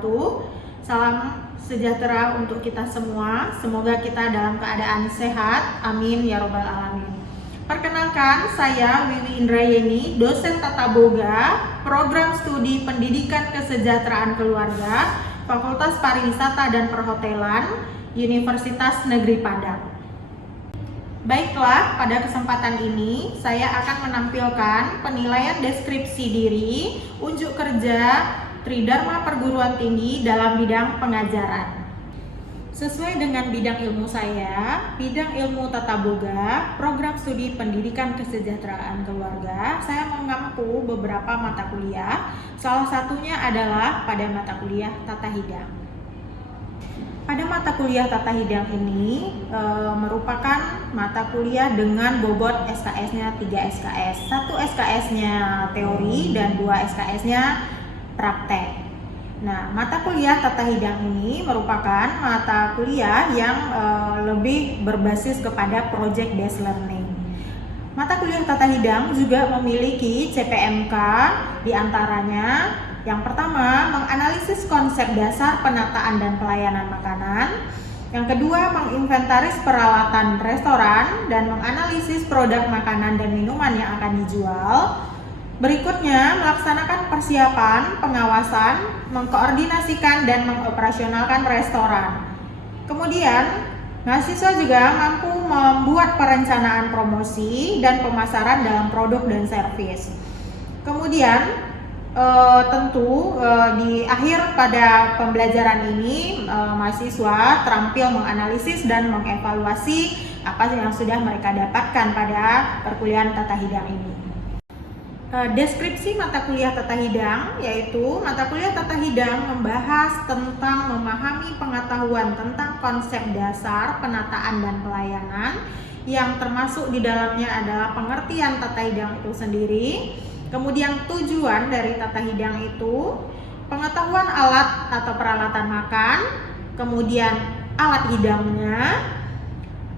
wabarakatuh. Salam sejahtera untuk kita semua. Semoga kita dalam keadaan sehat. Amin ya robbal alamin. Perkenalkan, saya Wiwi Indrayeni, dosen Tata Boga, Program Studi Pendidikan Kesejahteraan Keluarga, Fakultas Pariwisata dan Perhotelan, Universitas Negeri Padang. Baiklah, pada kesempatan ini saya akan menampilkan penilaian deskripsi diri, unjuk kerja, Tridharma Perguruan Tinggi dalam bidang pengajaran. Sesuai dengan bidang ilmu saya, bidang ilmu tata boga, program studi pendidikan kesejahteraan keluarga, saya mengampu beberapa mata kuliah. Salah satunya adalah pada mata kuliah tata hidang. Pada mata kuliah tata hidang ini merupakan mata kuliah dengan bobot SKS-nya 3 SKS. 1 SKS-nya teori dan 2 SKS-nya praktek. Nah, mata kuliah tata hidang ini merupakan mata kuliah yang lebih berbasis kepada project based learning. Mata kuliah tata hidang juga memiliki CPMK, diantaranya yang pertama, menganalisis konsep dasar penataan dan pelayanan makanan. Yang kedua, menginventaris peralatan restoran dan menganalisis produk makanan dan minuman yang akan dijual. Berikutnya, melaksanakan persiapan, pengawasan, mengkoordinasikan dan mengoperasionalkan restoran. Kemudian, mahasiswa juga mampu membuat perencanaan promosi dan pemasaran dalam produk dan servis. Kemudian, tentu di akhir pada pembelajaran ini mahasiswa terampil menganalisis dan mengevaluasi apa yang sudah mereka dapatkan pada perkuliahan tata hidang ini. Deskripsi mata kuliah tata hidang, yaitu mata kuliah tata hidang membahas tentang memahami pengetahuan tentang konsep dasar penataan dan pelayanan, yang termasuk di dalamnya adalah pengertian tata hidang itu sendiri. Kemudian tujuan dari tata hidang itu, pengetahuan alat atau peralatan makan, kemudian alat hidangnya,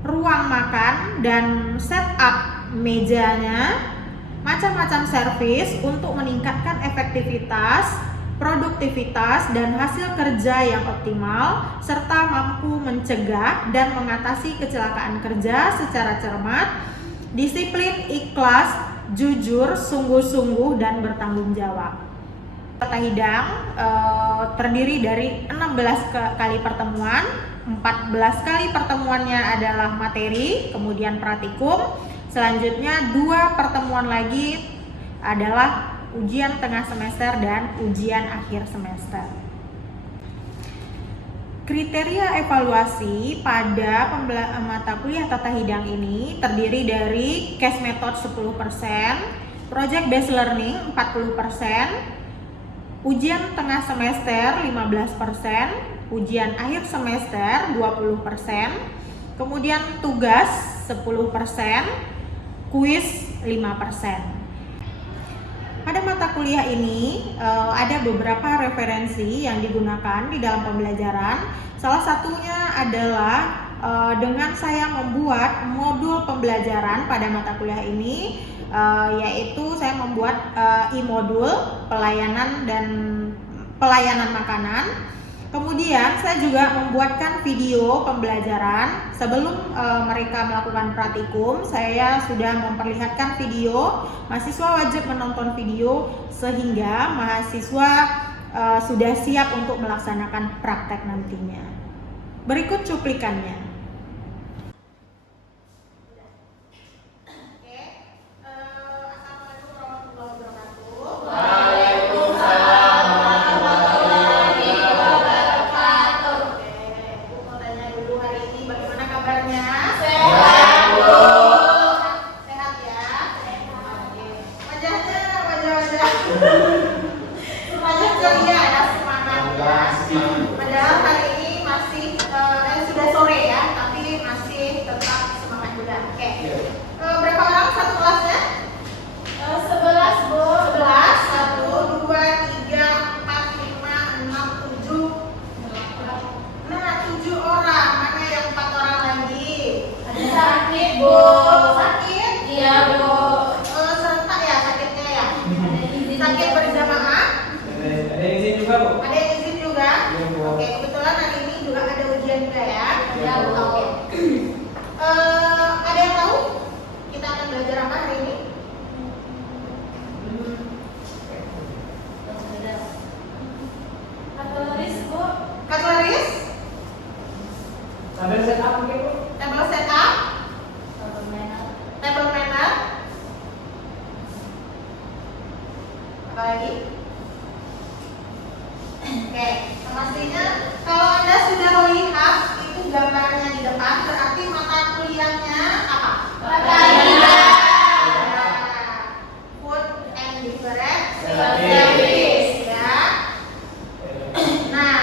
ruang makan dan setup mejanya, macam-macam servis untuk meningkatkan efektivitas, produktivitas dan hasil kerja yang optimal, serta mampu mencegah dan mengatasi kecelakaan kerja secara cermat, disiplin, ikhlas, jujur, sungguh-sungguh dan bertanggung jawab. Tata hidang terdiri dari 16 kali pertemuan. 14 kali pertemuannya adalah materi, kemudian praktikum. Selanjutnya 2 pertemuan lagi adalah ujian tengah semester dan ujian akhir semester. Kriteria evaluasi pada mata kuliah tata hidang ini terdiri dari case method 10%, project based learning 40%, ujian tengah semester 15%, ujian akhir semester 20%, kemudian tugas 10%, kuis 5%. Pada mata kuliah ini ada beberapa referensi yang digunakan di dalam pembelajaran. Salah satunya adalah dengan saya membuat modul pembelajaran pada mata kuliah ini, yaitu saya membuat e-modul pelayanan makanan. Kemudian saya juga membuatkan video pembelajaran. Sebelum mereka melakukan praktikum, saya sudah memperlihatkan video. Mahasiswa wajib menonton video sehingga mahasiswa sudah siap untuk melaksanakan praktek nantinya. Berikut cuplikannya. Padahal hari ini masih sudah sore ya, tapi masih tetap semangat juga. Oke. Berapa orang satu kelasnya? 11 Bu. 11. 1, 2, 3, 4, 5, 6, 7. Nah, 7 orang. Mana yang 4 orang lagi? Ada sakit Bu. Sakit? Iya Bu. Serentak ya sakitnya ya? Sakit berjamaah? Ada yang izin juga Bu. Ada yang izin juga? Table setup. Table manner. Apa lagi? Oke, pastinya kalau Anda sudah melihat itu gambarnya di depan, berarti mata kuliahnya apa? Food and beverage service, ya. Nah,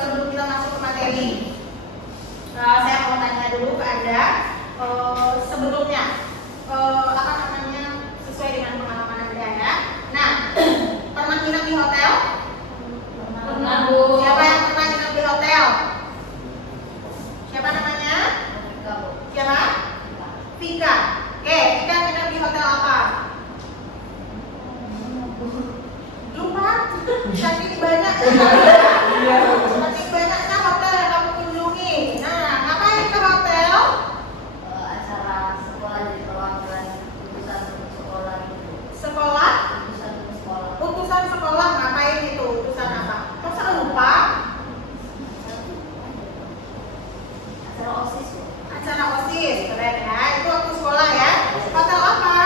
sebelum kita masuk ke materi, saya mau tanya dulu ke Anda. Sebelumnya, apa namanya, sesuai dengan pengalaman Anda ya. Nah, pernah nginep di hotel? Pernah, Bu. Siapa yang pernah nginep di hotel? Siapa namanya? Siapa? Vika. Oke, Vika nginep di hotel apa? Lupa? Saking banyaknya. Saking banyaknya hotel yang kamu kunjungi. Nah, ngapain ke hotel? Acara sekolah jadi perwakilan utusan sekolah gitu. Sekolah? Utusan sekolah. Utusan sekolah ngapain itu? Utusan apa? Masa lupa? Acara OSIS. Bu. Acara OSIS, keren ya. Itu waktu sekolah ya. Hotel apa?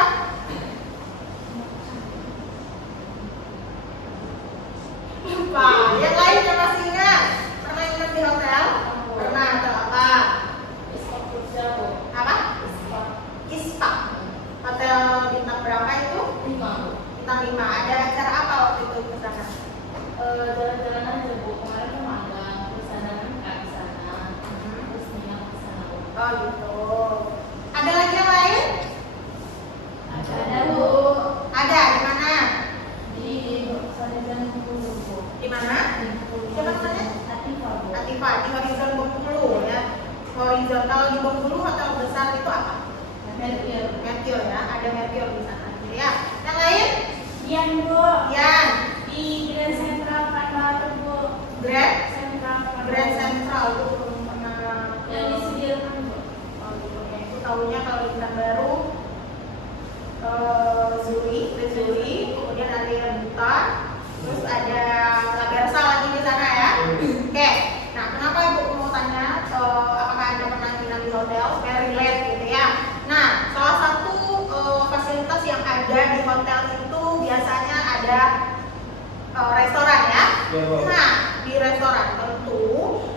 Lupa. Yang lainnya masih ingat? Pernah nginep di hotel? Pernah. Hotel apa? Apa? ISPA. Hotel bintang berapa itu? Bintang 5. Ada acara apa waktu itu ke sana? Jalan-jalan aja, Bu. Kemarin kan magang, terus sana kan nggak di sana, terus nginap di sana. Oh gitu. Ada lagi yang lain? Ada, Bu. Ada. Di mana? Di Horizon Bengkulu, Bu. Di mana? Siapa namanya? Latifah, Bu. Latifah, di Horizon Bengkulu ya. Horizon, kalau di Bengkulu hotel besar itu apa? Mercure ya, ada Mercure di sana gitu ya. Yang lain? Yan, Bu. Yan, Di Grand Central Pekanbaru, Bu. Grand Grand Central itu belum pernah. Yang di Sudirman, Bu. Oh gitu ya. Itu tahunya kalau di Pekanbaru Zuri, kemudian ada yang Buta, terus ada Labersa lagi di sana ya. Oke, nah kenapa Ibu mau tanya apakah Anda pernah nginap di hotel? Supaya relate gitu ya. Nah, salah satu fasilitas yang ada di hotel itu biasanya ada restoran ya. Nah, di restoran tentu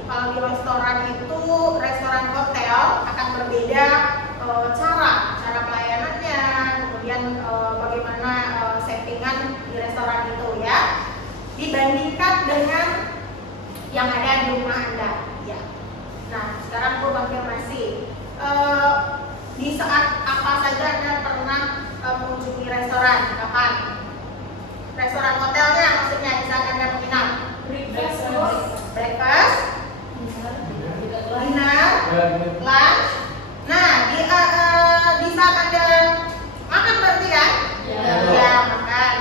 kalau di restoran itu restoran hotel akan berbeda cara pelayanannya, kemudian bagaimana settingan di restoran itu ya, dibandingkan dengan yang ada di rumah Anda ya. Nah, sekarang gue konfirmasi, di saat apa saja Anda pernah mengunjungi restoran? Kapan? Restoran hotelnya maksudnya di saat Anda menginap. Breakfast, dinner, lunch. Nah, di saat Anda makan berarti kan? Ya, makan.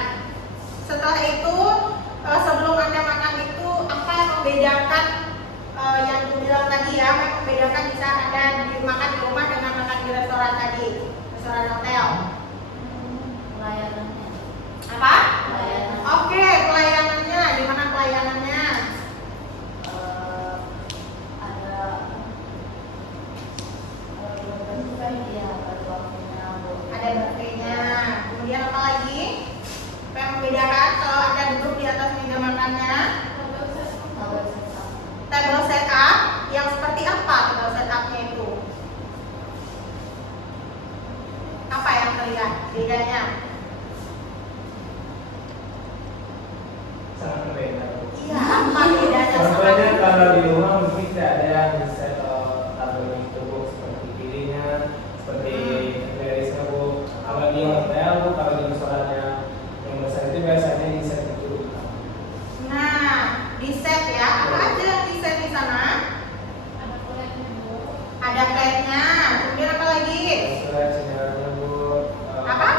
Setelah itu, sebelum Anda makan itu, apa yang membedakan yang Ibu bilang tadi ya, apa yang membedakan di saat Anda makan di rumah dengan makan di restoran tadi, restoran hotel? Pelayanannya. Apa? Pelayanan. Oke, pelayanannya, di mana pelayanannya? Ada ya pada waktunya, Bu. Ada buffetnya. Kemudian apa lagi? Apa yang membedakan kalau Anda duduk di atas meja makannya? Table setup yang seperti apa table setupnya itu? Apa yang terlihat bedanya? Sangat berbeda. Iya, apa bedanya? Contohnya kalau di rumah mungkin tidak ada yang bisa tabelnya itu, Bu, seperti kirinya, seperti garisnya, Bu. Kalau di hotel, Bu, kalau di restorannya yang besar itu biasanya di set itu. Nah, di set ya, apa aja yang di set di sana? Ada plate-nya. Kemudian apa lagi? Surat sejarahnya, Bu. Apa?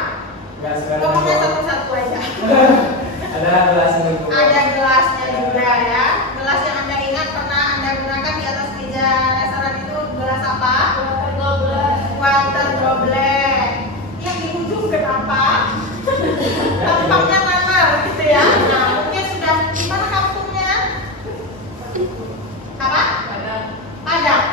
Nggak sekarang. Ngomongnya satu-satu aja. Ada gelasnya, Bu. Ada gelasnya juga ya. Gelas yang Anda ingat pernah Anda gunakan di atas meja restoran itu gelas apa? Water goblet. Yang di ujung kenapa? Tampaknya nanar gitu ya. Nah, mungkin sudah di mana kampungnya? Apa? Padang.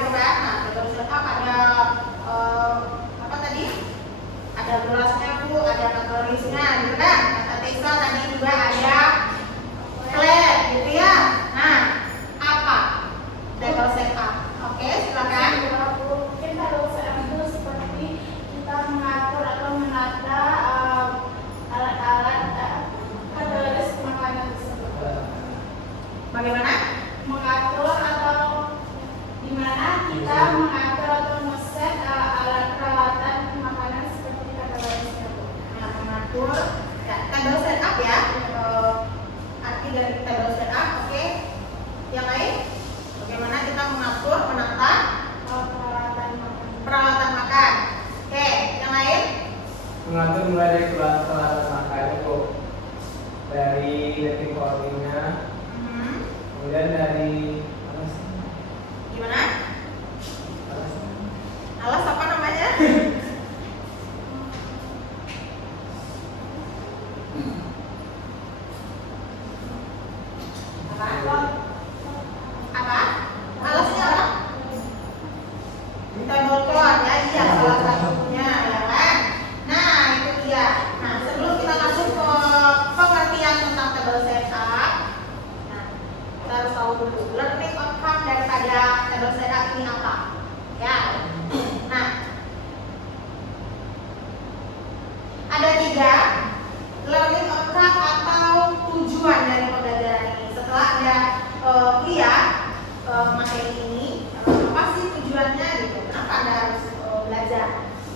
gitu kan. Nah, table setup ada apa tadi? Ada gelasnya Bu, ada kategorisnya gitu kan. Kata Tessa tadi juga ada flat gitu ya. Nah, apa table setup? Oke, silakan. Mungkin kalau saya itu seperti kita mengatur atau menata alat-alat kategoris makanan tersebut. Bagaimana? Mengatur atau di mana kita mengatur atau men-set alat peralatan makanan seperti kategorisnya. Nah, mengatur ya, table setup ya. Arti dari table setup, oke. Yang lain? Bagaimana kita mengatur, menata peralatan makan. Oke, yang lain? Mengatur mulai dari peralatan makan itu dari detik coordinatnya, kemudian dari alas. Gimana? Alas. Alas apa namanya? Apa? Apa? Alasnya apa? Tablecloth ya, iya salah satunya ya kan. Nah itu dia. Nah sebelum kita masuk ke pengertian tentang table setup, nah kita harus tahu dulu learning outcome daripada table setup ini apa, ya. Nah ada 3 learning outcome atau tujuan dari pembelajaran ini. Setelah Anda kuliah materi ini, apa sih tujuannya gitu? Kenapa Anda harus belajar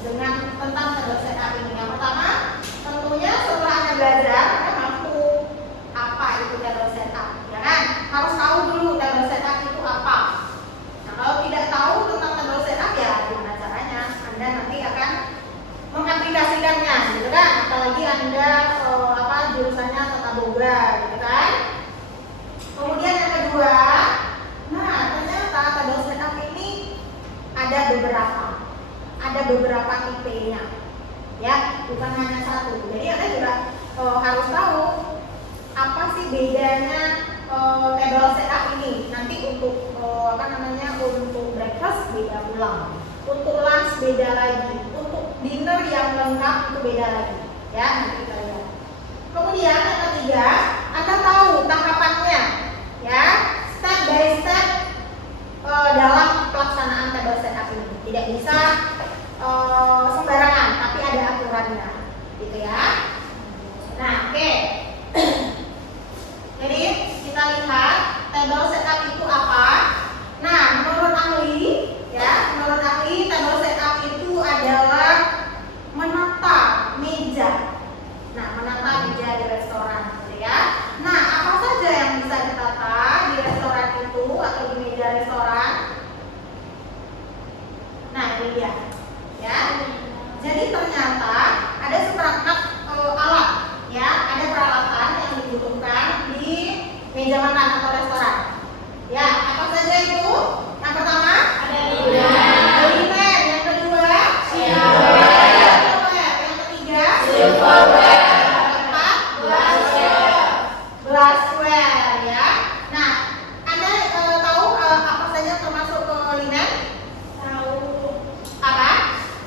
dengan tentang table setup ini? Yang pertama, tentunya setelah Anda belajar, Anda mampu apa itu table setup, ya kan? Harus tahu dulu table setup itu apa. Nah, kalau tidak tahu tentang table setup ya gimana caranya? Anda nanti akan mengaplikasikannya, gitu kan? Apalagi Anda jurusannya tata boga, gitu kan? Kemudian yang kedua, nah ternyata table setup ini ada beberapa tipenya, ya, bukan hanya satu. Jadi Anda juga harus tahu apa sih bedanya table setup ini. Nanti untuk untuk breakfast beda pula, untuk lunch beda lagi, untuk dinner yang lengkap itu beda lagi, ya. Nanti kita lihat. Kemudian yang ketiga, Anda tahu tahapannya, ya, step by step dalam pelaksanaan table setup ini. Tidak bisa sembarangan, tapi ada aturannya, gitu ya. Nah, oke. Jadi kita lihat table setup itu apa. Nah, menurut ahli, ya, table setup itu adalah menata meja. Nah, menata meja di restoran, gitu ya. Nah, apa saja yang bisa ditata di restoran itu atau di meja restoran? Nah, ini dia, ya. Jadi ternyata ada seperangkat alat, ya, ada peralatan yang dibutuhkan di meja makan atau restoran. Ya, apa saja itu? Yang pertama, Ada lidah. linen. Yang kedua, Silverware. Yang ketiga, Silverware. keempat, Glassware. glassware, ya. Nah, Anda tahu apa saja termasuk ke linen? Tahu Apa?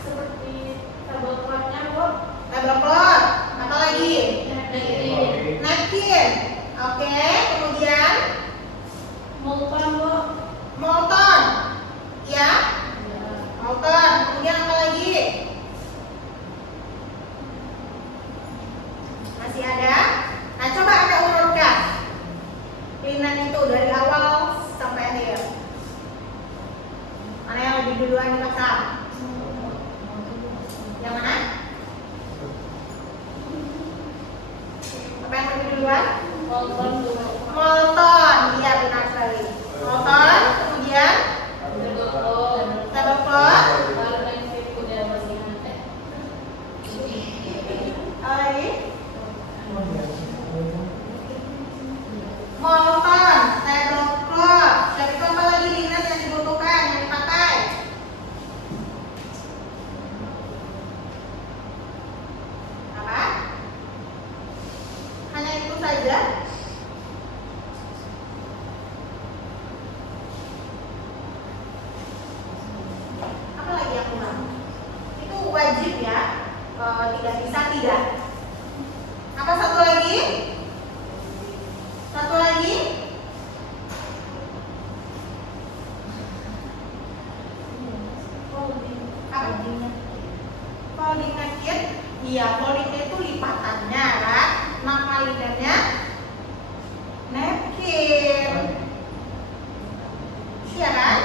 seperti tablecloth-nya, Bu. Tablecloth. Apa lagi? Napkin. Napkin. Oke, kemudian Molton, Bu. molton. Ya, molton. Kemudian apa lagi? Masih ada? Nah, coba Anda urutkan linen itu dari awal sampai akhir. Mana yang lebih duluan dipasang? Yang mana? Apa yang lebih duluan? Molton, Bu. Molton, iya benar sekali. Molton, kemudian Tablecloth. tablecloth, Baru yang tipu dan basihan teh. apa lagi? Molton, tablecloth. Dan itu apa lagi linen yang dibutuhkan, yang dipakai? Apa? Hanya itu saja? Apa? Folding napkin. Iya, foldingnya itu lipatannya kan. Nama lidannya napkin. Iya kan?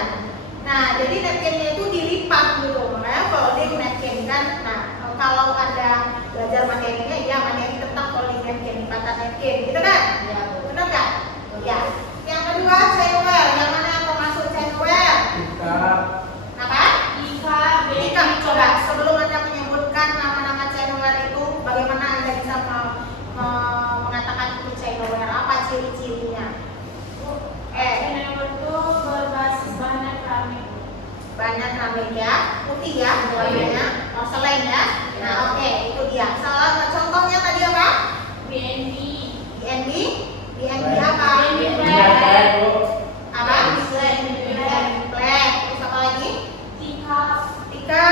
Nah, jadi napkinnya itu dilipat gitu, makanya folding napkin kan. Nah, kalau ada belajar materinya, ya materi tentang folding napkin, lipatan napkin, gitu kan? Ya, Benar nggak? Ya. Yang kedua, chainwear. Yang mana yang termasuk chainwear? Ikat. Apa? Ika, Ika, coba sebelum Anda menyebutkan nama-nama chainwear itu, bagaimana Anda bisa mengatakan itu chainwear? Apa ciri-cirinya? Chainwear itu berbasis bahan keramik. Bahannya keramik ya, putih ya, warnanya, porselen ya. Nah, oke, itu dia. Salah contohnya tadi apa? BNB. BNB? BNB apa? BNB Ikat, Bu. Apa? BNB. Plate. Terus apa lagi? Tika. Tika.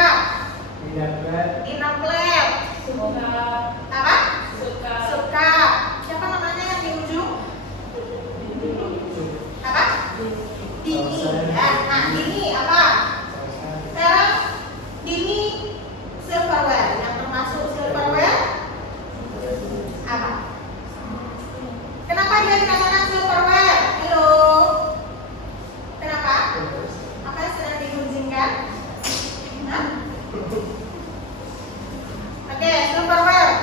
Ikat. Dinner plate. Suka. Apa? Suka. Suka. Siapa namanya yang di ujung? Apa? Dini. Ya. Nah, Dini apa? Sekarang Dini silverware. Yang termasuk silverware apa? Kenapa dia dikatakan silverware? Halo. Kenapa? Apa yang sedang digunjingkan? Hah? Oke, silverware.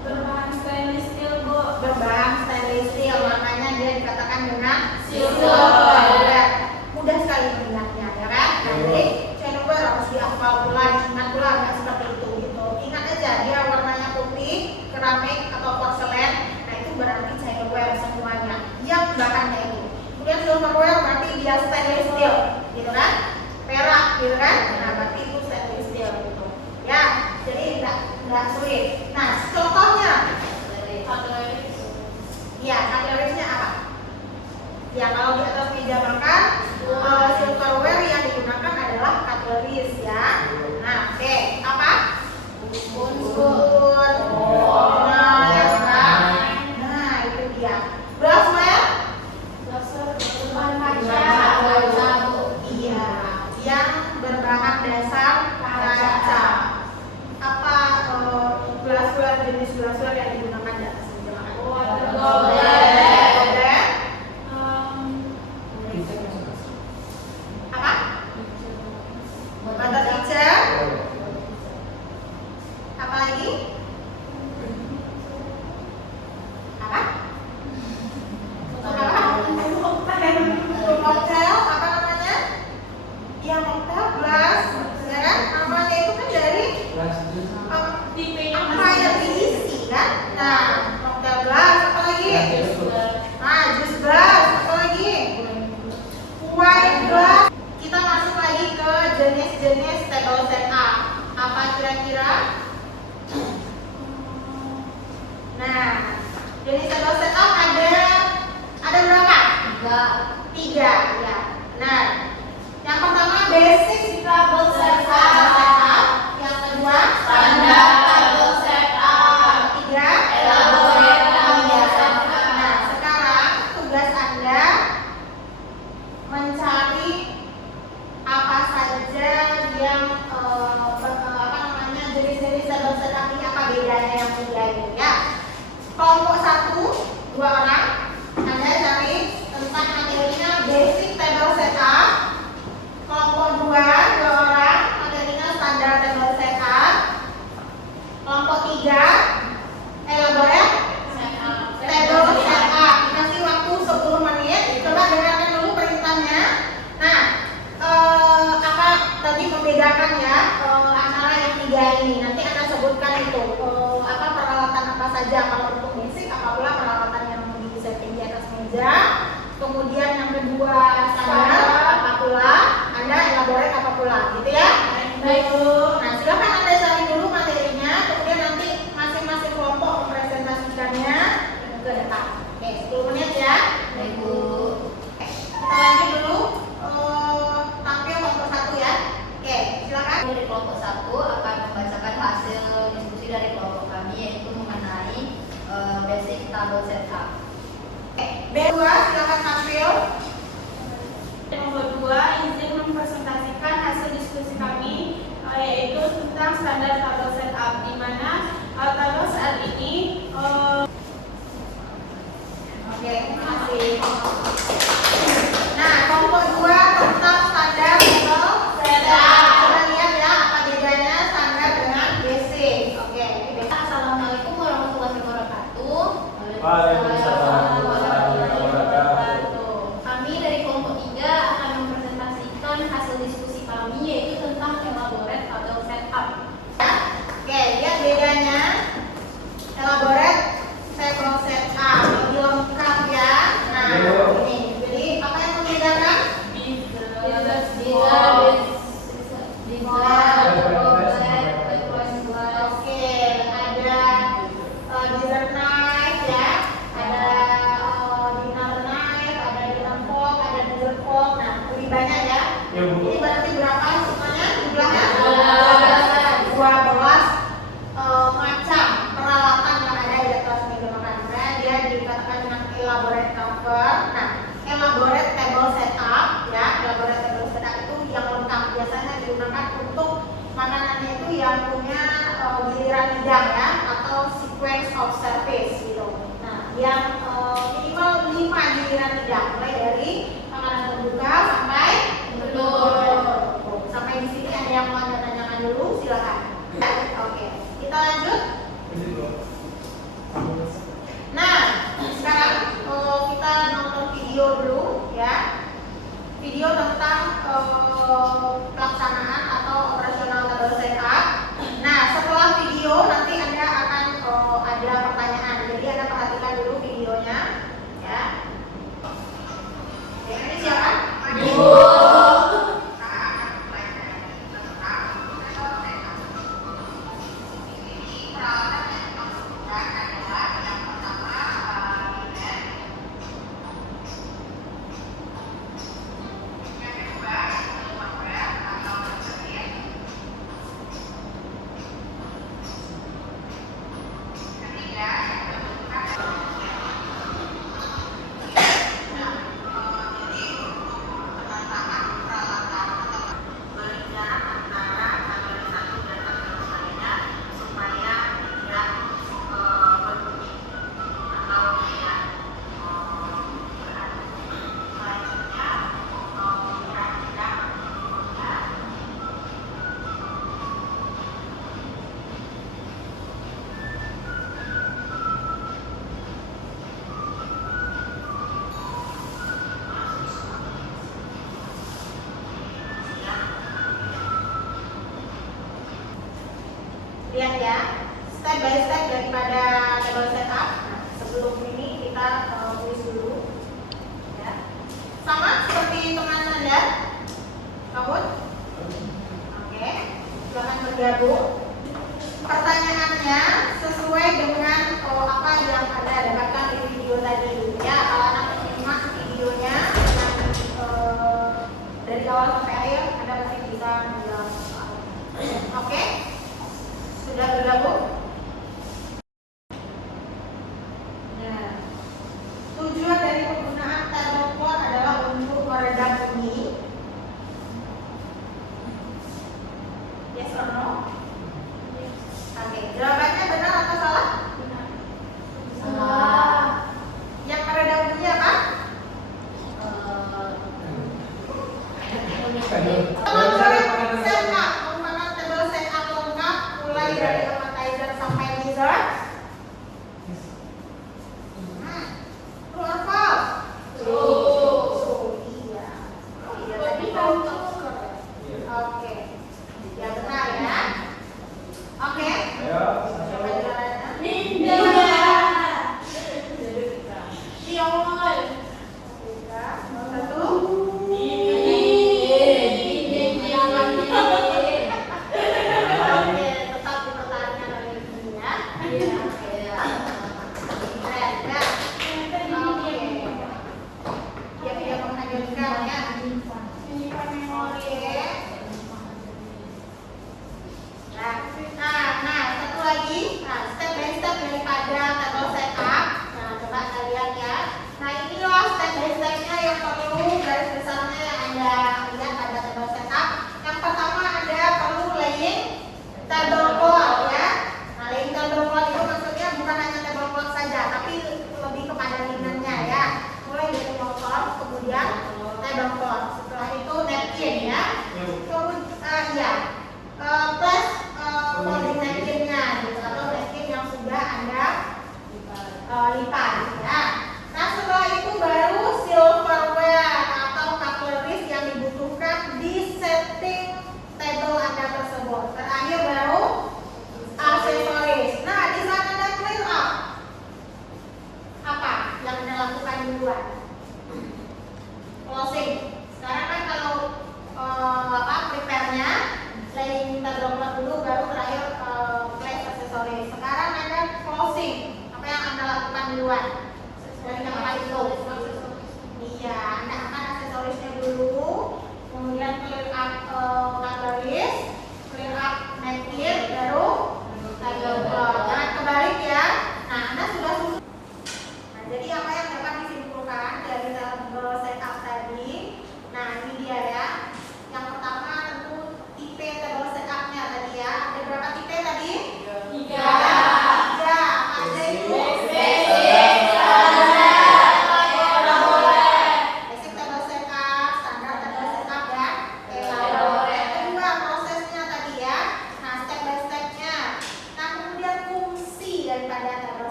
Berbahan stainless steel, Bu. Berbahan stainless steel, makanya dia dikatakan dengan Silverware. Mudah sekali mengingatnya, ya kan? Nah, jadi chainwear harus dihafal pula, diingat pula, nggak seperti itu gitu. Ingat aja, dia warnanya putih, keramik atau porselen. Nah, itu berarti chainwear semuanya. Yang bahannya itu. Kemudian silverware berarti dia stainless steel, gitu kan? Perak, gitu kan? Nah, berarti itu stainless steel gitu. Ya, jadi nggak sulit. Nah, contohnya. Ya, cutlery-nya apa? Ya, kalau di atas meja makan, silverware yang digunakan adalah cutlery ya. Nah, oke, apa? Spoon. Nah, itu dia. Glassware? Berbahan kaca. Iya, yang berbahan dasar kaca. Apa glassware, jenis glassware yang digunakan di atas meja makan? Goblet. Apa? Butter pitcher. Apa lagi? Apa? Mocktail, apa namanya? Ya, mocktail glass, ya kan? Namanya itu kan dari apa yang diisi kan? Nah, mocktail glass, apa lagi? Nah, juice glass, apa lagi? Wine glass. Kita masuk lagi ke jenis-jenis table setup. Apa kira-kira? Nah, jenis table setup ada berapa? Tiga, ya. Nah, yang pertama basic table setup. Yang kedua Standar table setup. Tiga Elaborate table Iya. setup. Nah, sekarang tugas Anda mencari apa saja yang jenis-jenis table setup ini, apa bedanya yang tiga ini ya. Kelompok 1, 2 orang, Anda cari tentang materinya basic table setup. Kelompok 2, 2 orang, materinya standar table setup. Kelompok 3, elaborate table setup. Dikasih waktu 10 menit. Coba dengarkan dulu perintahnya. Nah, apa tadi membedakan ya antara yang tiga ini. Nanti Anda sebutkan itu apa peralatan apa saja. Kalau untuk basic, apabila peralatan yang di setting di atas meja. Kemudian yang kedua standar apa pula. Anda elaborate apa pula, gitu ya. Baik, Bu. Nah, silakan Anda cari dulu materinya. Kemudian nanti masing-masing kelompok mempresentasikannya ke depan. Oke, 10 menit ya. Baik, Bu. Kita lanjut dulu tampil kelompok 1 ya. Oke, silakan. Dari kelompok 1 akan membacakan hasil diskusi dari kelompok kami, yaitu mengenai basic table setup. Oke, B2 silakan tampil. Nomor 2, izin mempresentasikan hasil diskusi kami yaitu tentang standar tabel setup, di mana tabel saat ini Oke, terima kasih. Nah, kelompok 2 tentang standar tabel setup. Coba lihat ya apa bedanya standar dengan BC. Oke, ini beda. Assalamualaikum warahmatullahi wabarakatuh. Waalaikumsalam warahmatullahi wabarakatuh. Kami dari kelompok 3 akan mempresentasikan hasil diskusi kami, yaitu tentang elaborate tabel setup. Oke, lihat bedanya. Elaborate table setup lebih lengkap ya. Nah, ini. Jadi apa yang membedakan? Oke, ada dessert knife ya, ada dinner knife, ada dinner fork, ada dessert fork. Nah, lebih banyak ya. Ya, Bu. Ini berarti berapa semuanya jumlahnya? 12 macam peralatan yang ada di atas meja makan. Kemudian dia dikatakan dengan elaborate cover. Nah, elaborate table setup ya, elaborate table setup itu yang lengkap, biasanya digunakan untuk makanannya itu yang punya giliran hidang ya, atau sequence of service gitu. Nah, yang minimal 5 giliran hidang, mulai dari makanan terbuka sampai penutup. Sampai di sini ada yang mau tanyakan dulu, silakan. Oke, kita lanjut. Nah, sekarang kita nonton video dulu ya. Video tentang pelaksanaan atau operasional tabel setup. Nah, setelah video nanti Anda akan ada pertanyaan. Jadi Anda perhatikan dulu videonya ya. Oke, ini siapa? Lihat ya, step by step daripada table setup. Nah, sebelum ini kita tulis dulu ya. Sama seperti teman Anda, kamu? Oke, silakan bergabung. Pertanyaannya sesuai dengan apa yang Anda dapatkan di video tadi ya. Kalau Anda menyimak videonya yang dari awal sampai akhir, Anda pasti bisa menjawab soal. Oke? Sudah bergabung? Nah, tujuan dari penggunaan table plot adalah untuk meredam bunyi. Yes or no? Oke, jawabannya benar atau salah? Salah. Yang meredam bunyi apa? Elaborate setup, merupakan table setup lengkap mulai dari appetizer minta droplet dulu, baru terakhir place aksesoris. Sekarang ada closing. Apa yang Anda lakukan duluan? Dari kata itu. Iya, Anda akan aksesorisnya dulu, kemudian clear up